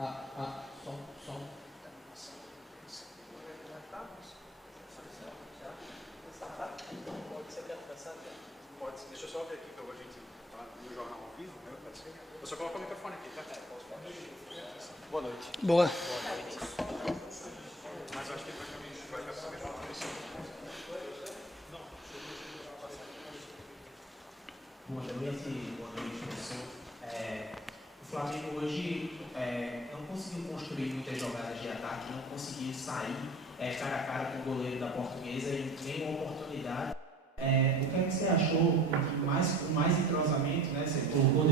Deixa eu só ver aqui para a gente tá no jornal ao vivo, né? Pode ser? Eu só coloco o microfone aqui, tá? Boa noite. Boa. Mas eu acho que ele vai ficar melhor por isso. Boa noite, professor. O Flamengo hoje não conseguiu construir muitas jogadas de ataque, não conseguiu sair cara a cara com o goleiro da Portuguesa e nenhuma oportunidade. O que é que você achou com mais entrosamento, né? Você colocou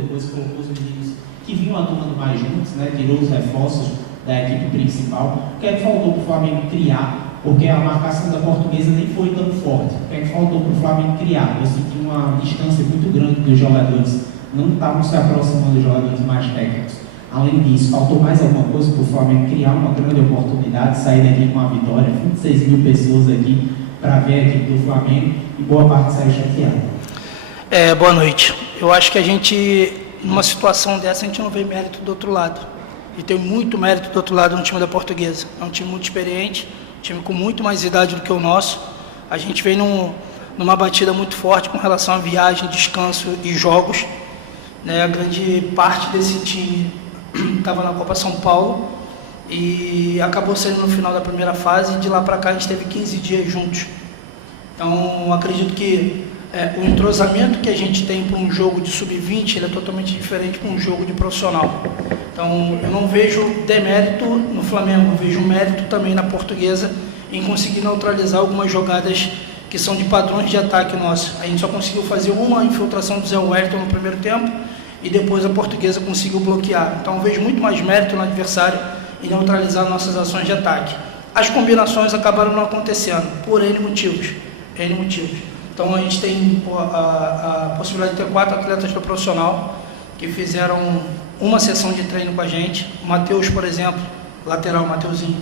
os meninos que vinham atuando mais juntos, né? Tirou os reforços da equipe principal. O que é que faltou para o Flamengo criar? Porque a marcação da Portuguesa nem foi tão forte. O que é que faltou para o Flamengo criar? Eu senti uma distância muito grande dos jogadores. Não estavam se aproximando dos jogadores mais técnicos. Além disso, faltou mais alguma coisa para o Flamengo criar uma grande oportunidade, sair daqui com uma vitória. 26 mil pessoas aqui para ver a equipe do Flamengo e boa parte saiu chateada. Boa noite. Eu acho que a gente, numa situação dessa, a gente não vê mérito do outro lado. E tem muito mérito do outro lado no time da Portuguesa. É um time muito experiente, um time com muito mais idade do que o nosso. A gente vem numa batida muito forte com relação a viagem, descanso e jogos. Né? A grande parte desse time estava na Copa São Paulo e acabou saindo no final da primeira fase, e de lá para cá a gente teve 15 dias juntos. Então, acredito que o entrosamento que a gente tem para um jogo de sub-20, ele é totalmente diferente para um jogo de profissional. Então, eu não vejo demérito no Flamengo, eu vejo mérito também na Portuguesa em conseguir neutralizar algumas jogadas que são de padrões de ataque nosso. A gente só conseguiu fazer uma infiltração do Zé Wellington no primeiro tempo e depois a Portuguesa conseguiu bloquear. Então, eu vejo muito mais mérito no adversário e neutralizar nossas ações de ataque. As combinações acabaram não acontecendo, por N motivos. Então, a gente tem a possibilidade de ter 4 atletas do profissional que fizeram uma sessão de treino com a gente. O Matheus, por exemplo, lateral, Mateuzinho,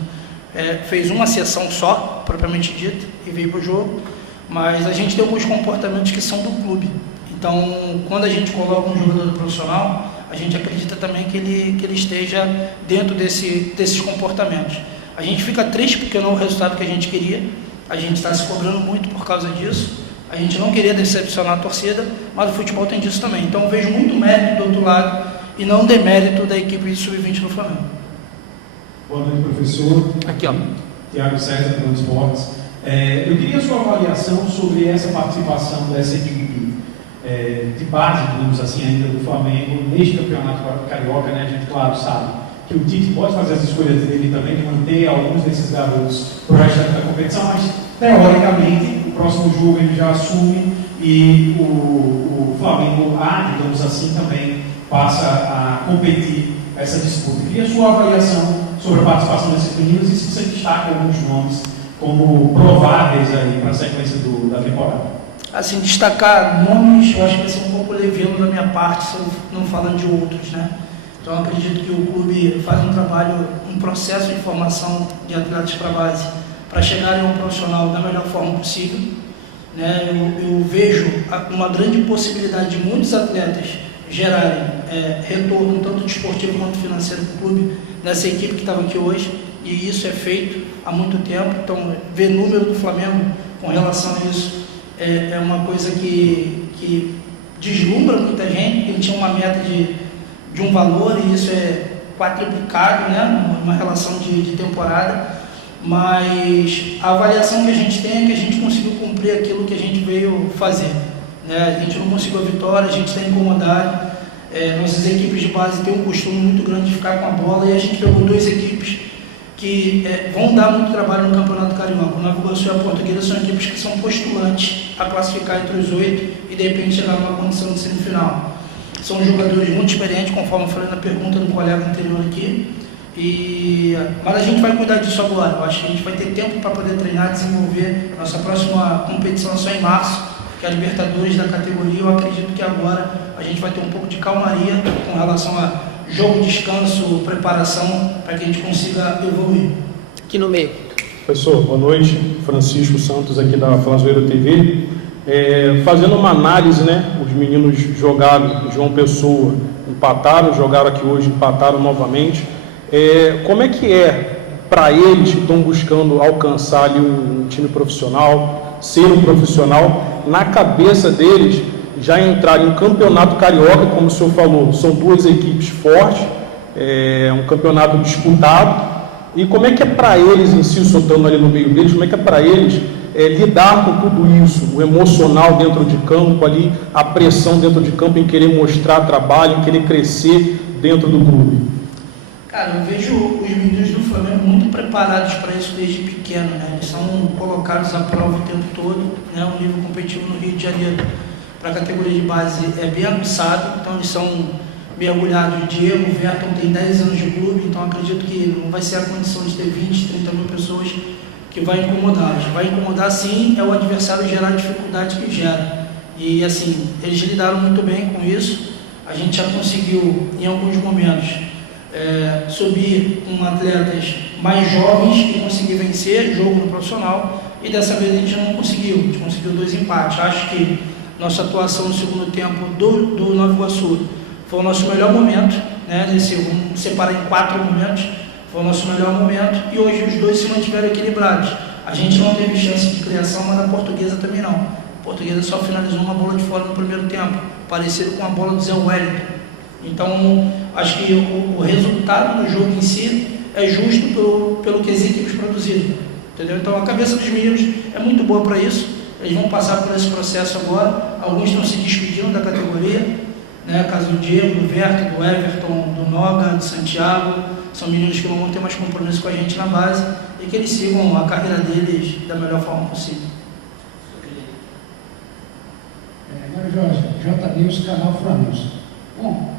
fez uma sessão só, propriamente dita, e veio para o jogo. Mas a gente tem alguns comportamentos que são do clube. Então, quando a gente coloca um jogador do profissional, a gente acredita também que ele esteja dentro desses comportamentos. A gente fica triste porque não é o resultado que a gente queria, a gente está se cobrando muito por causa disso, a gente não queria decepcionar a torcida, mas o futebol tem disso também. Então eu vejo muito mérito do outro lado e não demérito da equipe de sub-20 do Flamengo. Boa noite, professor. Aqui, ó. Tiago César, do Esportes. Eu queria a sua avaliação sobre essa participação dessa equipe de base, digamos assim, ainda do Flamengo neste campeonato carioca, né? A gente, claro, sabe que o Tite pode fazer as escolhas dele também, de manter alguns desses garotos para o restante da competição, mas, teoricamente, o próximo jogo ele já assume e o Flamengo, digamos assim, também passa a competir essa disputa. Eu queria a sua avaliação sobre a participação desses meninos e se você destaca alguns nomes como prováveis aí para a sequência da temporada. Assim, destacar nomes, eu acho que vai ser um pouco leviano da minha parte, se eu não falando de outros, né? Então, acredito que o clube faz um trabalho, um processo de formação de atletas para a base, para chegarem ao profissional da melhor forma possível. Né? Eu vejo uma grande possibilidade de muitos atletas gerarem retorno, tanto desportivo quanto financeiro para o clube, nessa equipe que estava aqui hoje, e isso é feito há muito tempo. Então, ver número do Flamengo com relação a isso é uma coisa que deslumbra muita gente. Ele tinha uma meta de um valor e isso é quadruplicado, né, numa relação de temporada, mas a avaliação que a gente tem é que a gente conseguiu cumprir aquilo que a gente veio fazer, né? A gente não conseguiu a vitória, a gente está incomodado, nossas equipes de base têm um costume muito grande de ficar com a bola, e a gente pegou 2 equipes que vão dar muito trabalho no Campeonato Carioca. O Nova Iguaçu e a Portuguesa são equipes que são postulantes a classificar entre os 8 e de repente chegar numa condição de semifinal. São jogadores muito experientes, conforme eu falei na pergunta do colega anterior aqui. Mas a gente vai cuidar disso agora. Eu acho que a gente vai ter tempo para poder treinar, desenvolver. Nossa próxima competição é só em março, que é a Libertadores da categoria. Eu acredito que agora a gente vai ter um pouco de calmaria com relação a jogo, descanso, preparação, para que a gente consiga evoluir. Aqui no meio. Professor, boa noite. Francisco Santos, aqui da Flazoeiro TV. Fazendo uma análise, né? Os meninos jogaram em João Pessoa, empataram, jogaram aqui hoje, empataram novamente. Como é que para eles que estão buscando alcançar ali um time profissional, ser um profissional, na cabeça deles já entrar em um campeonato carioca, como o senhor falou, são duas equipes fortes, um campeonato disputado, e como é que é para eles em si, soltando ali no meio deles, como é que é para eles lidar com tudo isso, o emocional dentro de campo, ali, a pressão dentro de campo em querer mostrar trabalho, em querer crescer dentro do clube? Cara, eu vejo os meninos do Flamengo muito preparados para isso desde pequeno, né? Eles são colocados à prova o tempo todo, né? O nível competitivo no Rio de Janeiro para a categoria de base é bem aguçado, então eles são mergulhados. O Diego, o Verton tem 10 anos de clube, então acredito que não vai ser a condição de ter 20, 30 mil pessoas que vai incomodar. Vai incomodar sim, é o adversário gerar a dificuldade que gera. E assim, eles lidaram muito bem com isso. A gente já conseguiu, em alguns momentos, subir com atletas mais jovens e conseguir vencer jogo no profissional, e dessa vez a gente não conseguiu, a gente conseguiu 2 empates. Acho que nossa atuação no segundo tempo do Nova Iguaçu foi o nosso melhor momento, né? Vamos separar em 4 momentos, foi o nosso melhor momento, e hoje os dois se mantiveram equilibrados. A gente não teve chance de criação, mas a Portuguesa também não. A Portuguesa só finalizou uma bola de fora no primeiro tempo, parecido com a bola do Zé Wellington. Então, acho que o resultado do jogo em si é justo pelo que as equipes produziram, entendeu? Então, a cabeça dos meninos é muito boa para isso. Eles vão passar por esse processo agora. Alguns estão se despedindo da categoria, né? Caso do Diego, do Verto, do Everton, do Noga, do Santiago. São meninos que não vão ter mais compromisso com a gente na base e que eles sigam a carreira deles da melhor forma possível. Mário Jorge, J-News, canal Flamengo. Bom,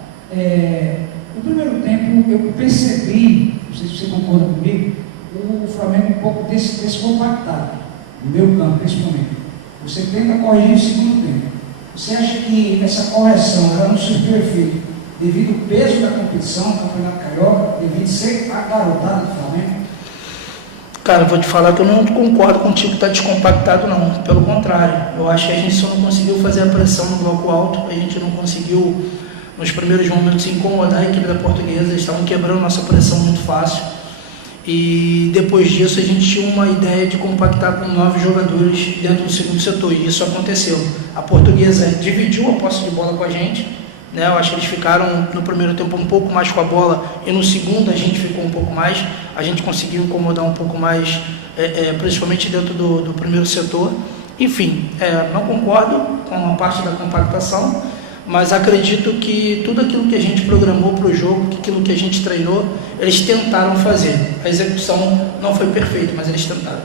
no primeiro tempo eu percebi, não sei se você concorda comigo, o Flamengo um pouco descompactado, no meu campo, principalmente. Você tenta corrigir no segundo tempo. Você acha que essa correção ela não surgiu efeito devido ao peso da competição, do Campeonato Carioca, devido ser a garotada do Flamengo? Cara, vou te falar que eu não concordo contigo que está descompactado, não. Pelo contrário, eu acho que a gente só não conseguiu fazer a pressão no bloco alto, a gente não conseguiu, nos primeiros momentos, incomodar a equipe da Portuguesa. Eles estavam quebrando nossa pressão muito fácil. E depois disso a gente tinha uma ideia de compactar com 9 jogadores dentro do segundo setor, e isso aconteceu. A Portuguesa dividiu a posse de bola com a gente, né? Eu acho que eles ficaram no primeiro tempo um pouco mais com a bola, e no segundo a gente ficou um pouco mais. A gente conseguiu incomodar um pouco mais, principalmente dentro do primeiro setor. Enfim, não concordo com a parte da compactação, mas acredito que tudo aquilo que a gente programou para o jogo, aquilo que a gente treinou, eles tentaram fazer. A execução não foi perfeita, mas eles tentaram.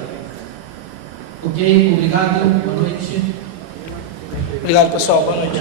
Ok, obrigado, boa noite. Obrigado, pessoal, boa noite.